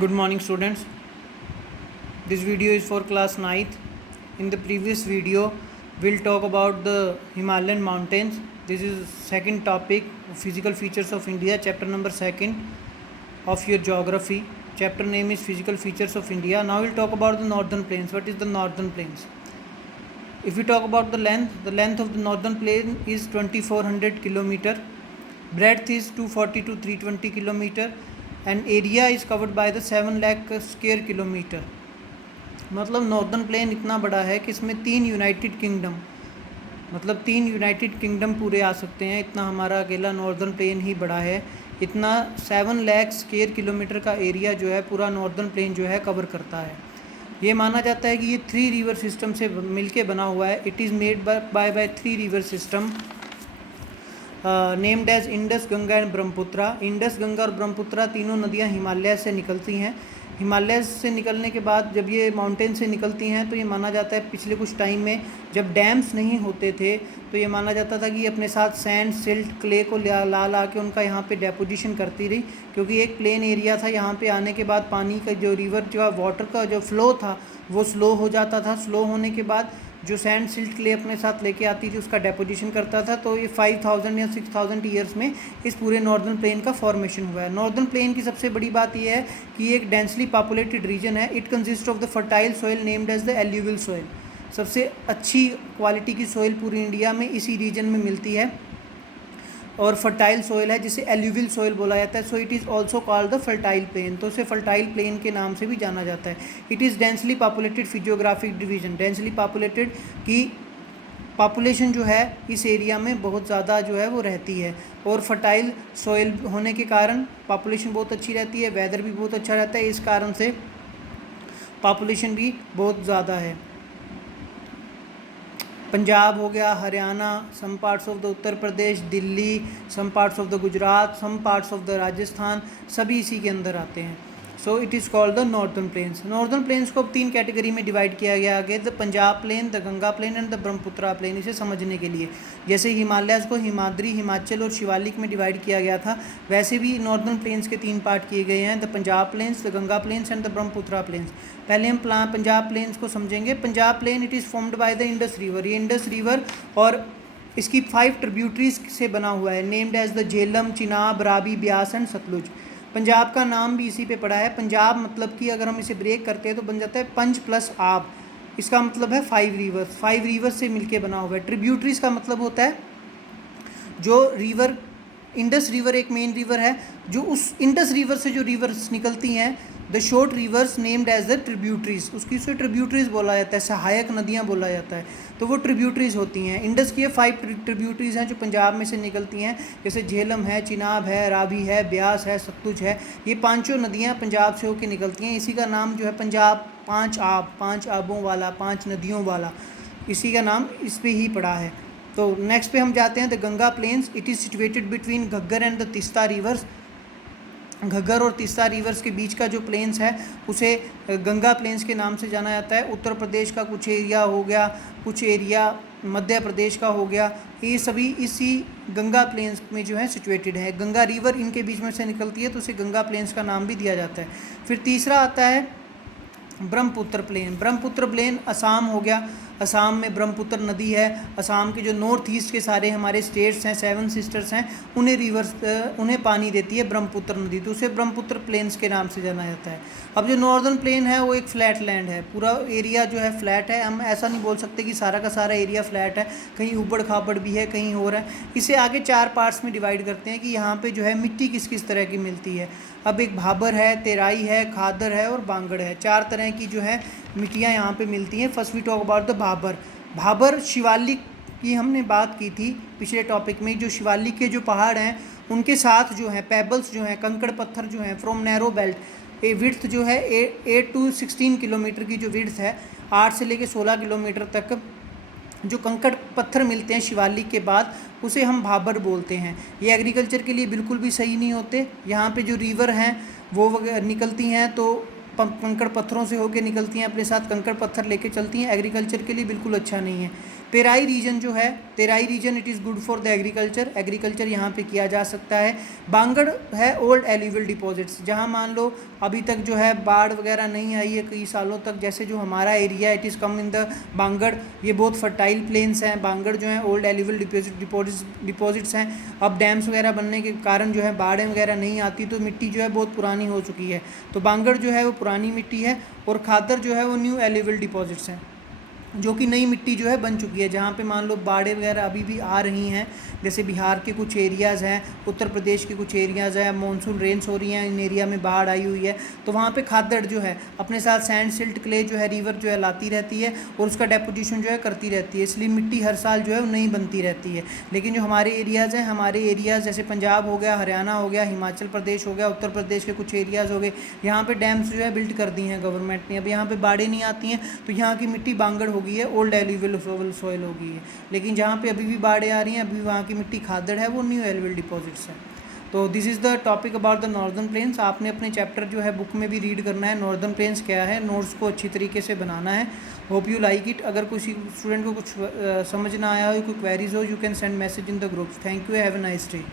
Good morning students. This video is for class 9th. In the previous video we'll talk about the Himalayan mountains. This is second topic, physical features of India, chapter number 2 of your geography. Chapter name is physical features of India. Now we'll talk about the northern plains. What is the northern plains? If we talk about the length of the northern plain is 2400 kilometer. Breadth is 240 to 320 kilometer. And area is covered by the 7 lakh square kilometre. मतलब northern plain इतना बड़ा है कि इसमें तीन United kingdom पूरे आ सकते हैं. इतना हमारा अकेला नॉर्दर्न प्लेन ही बड़ा है. इतना 7 लाख स्क्वायर किलोमीटर का एरिया जो है पूरा नॉर्दर्न प्लेन जो है कवर करता है. ये माना जाता है कि ये 3 रिवर सिस्टम से मिलके बना हुआ है. It is made by 3 river system named as Indus, Ganga and Brahmaputra. Indus, Ganga और ब्रह्मपुत्रा तीनों नदियां हिमालय से निकलती हैं. हिमालय से निकलने के बाद जब ये माउंटेन से निकलती हैं तो ये माना जाता है पिछले कुछ टाइम में जब डैम्स नहीं होते थे तो ये माना जाता था कि ये अपने साथ सैंड, सिल्ट, क्ले को ला के उनका यहाँ पे डेपोजिशन करती रही, क्योंकि एक प्लेन एरिया था. यहाँ पे आने के बाद पानी का जो रिवर जो वाटर का जो फ्लो था वो स्लो हो जाता था. स्लो होने के बाद जो सैंड, सिल्ट, क्ले अपने साथ लेके आती थी उसका डेपोजिशन करता था. तो ये 5000 या 6000 ईयर्स में इस पूरे नॉर्दर्न प्लेन का फॉर्मेशन हुआ है. नॉर्दर्न प्लेन की सबसे बड़ी बात यह है कि ये एक डेंसली पॉपुलेटेड रीजन है. It consist of the fertile soil named as the alluvial soil. सबसे अच्छी क्वालिटी की सॉइल पूरी इंडिया में इसी रीजन में मिलती है और फर्टाइल सॉइल है जिसे एल्यूवियल सॉइल बोला जाता है. सो it is also called the fertile plain. तो उसे फर्टाइल प्लेन के नाम से भी जाना जाता है. It is densely populated physiographic division. Densely populated की पॉपुलेशन जो है इस एरिया में बहुत ज़्यादा जो है वो रहती है और फर्टाइल सॉइल होने के कारण पॉपुलेशन बहुत अच्छी रहती है. वेदर भी बहुत अच्छा रहता है. इस कारण से पॉपुलेशन भी बहुत ज़्यादा है. पंजाब हो गया, Haryana, some parts of the Uttar Pradesh, Delhi, some parts of the Gujarat, some parts of the Rajasthan, सभी इसी के अंदर आते हैं. So it is called the northern plains. Northern plains को अब 3 कैटेगरी में डिवाइड किया गया आगे, the Punjab plain, the Ganga plain and the Brahmaputra plain. इसे समझने के लिए जैसे हिमालयस को हिमाद्री, हिमाचल और शिवालिक में डिवाइड किया गया था, वैसे भी नॉर्दर्न प्लेन्स के 3 पार्ट किए गए हैं, the Punjab plains, the Ganga plains and the Brahmaputra plains. पहले हम पंजाब प्लेन्स को समझेंगे. Punjab plain it is formed by the Indus river. ये इंडस रिवर और इसकी 5 ट्रिब्यूटरीज से बना हुआ है, named as the Jhelum, Chenab, Ravi, Beas and Sutlej. Punjab का नाम भी इसी पे पड़ा है. पंजाब मतलब कि अगर हम इसे ब्रेक करते हैं तो बन जाता है पंज प्लस आब. इसका मतलब है 5 रिवर्स. 5 रिवर्स से मिलके बना हुआ है. ट्रिब्यूटरीज का मतलब होता है जो रिवर, इंडस रिवर एक मेन रिवर है, जो उस इंडस रिवर से जो रिवर्स निकलती हैं, the short rivers named as the tributaries. उसकी उसे ट्रिब्यूटरीज बोला जाता है, सहायक नदियाँ बोला जाता है. तो वो ट्रिब्यूटरीज होती हैं. इंडस की ये 5 ट्रिब्यूटरीज हैं जो पंजाब में से निकलती हैं, जैसे झेलम है, चिनाब है, रावी है, ब्यास है, सतलुज है. ये 5 नदियाँ पंजाब से होकर निकलती हैं. इसी का नाम जो है पंजाब 5 आबों वाला, 5 नदियों वाला, इसी का नाम इस पर ही पड़ा है. तो नेक्स्ट पे हम जाते हैं the Ganga plains. It is situated between Ghaggar and the Teesta rivers. Ghaggar और तीस्ता रिवर्स के बीच का जो प्लेन्स है उसे गंगा प्लेन्स के नाम से जाना जाता है. उत्तर प्रदेश का कुछ एरिया हो गया, कुछ एरिया मध्य प्रदेश का हो गया, ये सभी इसी गंगा प्लेन्स में जो है सिचुएटेड है. गंगा रिवर इनके बीच में से निकलती है तो उसे गंगा प्लेन्स का नाम भी दिया जाता है. फिर तीसरा आता है ब्रह्मपुत्र प्लेन. ब्रह्मपुत्र प्लेन असम हो गया. असम में ब्रह्मपुत्र नदी है. असम के जो नॉर्थ ईस्ट के सारे हमारे स्टेट्स हैं, 7 सिस्टर्स हैं, उन्हें पानी देती है ब्रह्मपुत्र नदी, तो उसे ब्रह्मपुत्र प्लेन्स के नाम से जाना जाता है. अब जो नॉर्दर्न प्लेन है वो एक फ्लैट लैंड है. पूरा एरिया जो है फ्लैट है. हम ऐसा नहीं बोल सकते कि सारा का सारा एरिया फ्लैट है, कहीं ऊबड़ खाबड़ भी है, कहीं और है. इसे आगे 4 पार्ट्स में डिवाइड करते हैं कि यहाँ पे जो है मिट्टी किस किस तरह की मिलती है. अब एक भाबर है, तेराई है, खादर है और बांगड़ है. 4 तरह की जो है मिट्टियाँ यहाँ पे मिलती हैं. First we talk about the Bhabar. Bhabar Shivalik की हमने बात की थी पिछले टॉपिक में. जो शिवालिक के जो पहाड़ हैं उनके साथ जो है पेबल्स जो हैं, कंकड़ पत्थर जो हैं, from narrow belt, A width जो है 8 to 16 किलोमीटर की जो विड्थ है, 8 से लेकर 16 किलोमीटर तक जो कंकड़ पत्थर मिलते हैं शिवालिक के बाद, उसे हम भाबर बोलते हैं. ये एग्रीकल्चर के लिए बिल्कुल भी सही नहीं होते. यहाँ पे जो रिवर हैं वो निकलती हैं तो कंकड़ पत्थरों से होकर निकलती हैं, अपने साथ कंकड़ पत्थर लेके चलती हैं. एग्रीकल्चर के लिए बिल्कुल अच्छा नहीं है. तेराई रीजन जो है, Terai region it is good for the agriculture, agriculture यहाँ पे किया जा सकता है। बांगड़ है ओल्ड एल्यूवियल डिपॉजिट्स, जहाँ मान लो अभी तक जो है बाढ़ वगैरह नहीं आई है कई सालों तक, जैसे जो हमारा area it is come in the Bangar, ये बहुत फर्टाइल प्लेन्स हैं। बांगड़ जो है ओल्ड एल्यूवियल डिपॉजिट्स हैं। अब डैम्स वगैरह बनने के कारण जो है बाढ़ें वगैरह नहीं आती, तो मिट्टी जो है बहुत पुरानी हो चुकी है, तो बांगड़ जो है वो पुरानी मिट्टी है। और खादर जो है वो न्यू एल्यूवियल डिपॉजिट्स हैं, जो कि नई मिट्टी जो है बन चुकी है, जहाँ पे मान लो बाढ़ें वगैरह अभी भी आ रही हैं, जैसे बिहार के कुछ एरियाज़ हैं, उत्तर प्रदेश के कुछ एरियाज़ हैं, मानसून रेंस हो रही हैं, इन एरिया में बाढ़ आई हुई है, तो वहाँ पे खादड़ जो है अपने साथ सैंड सिल्ट क्ले जो है रिवर जो है लाती रहती है और उसका डेपोजिशन जो है करती रहती है, इसलिए मिट्टी हर साल जो है वो नई बनती रहती है। लेकिन जो हमारे एरियाज़ हैं, हमारे एरियाज़ जैसे पंजाब हो गया, हरियाणा हो गया, हिमाचल प्रदेश हो गया, उत्तर प्रदेश के कुछ एरियाज़ हो गए, यहाँ पर डैम्स जो है बिल्ड कर दी हैं गवर्नमेंट ने, अब यहाँ पर बाढ़ें नहीं आती हैं, तो यहाँ की मिट्टी बांगड़ हो गई है, ओल्ड एल्यूवियल सॉइल हो गई है। लेकिन जहाँ पे अभी भी बाढ़ें आ रही हैं, अभी वहाँ की मिट्टी खादड़ है, वो न्यू एल्यूवियल डिपॉजिट्स हैं। तो this is the topic about the northern planes. आपने अपने चैप्टर जो है बुक में भी रीड करना है, नॉर्दर्न प्लेन्स क्या है, नोट्स को अच्छी तरीके से बनाना है। Hope you like it. अगर किसी स्टूडेंट को कुछ समझ ना आया हो, कोई क्वेरीज हो, you can send message in the group. Thank you, have a nice day.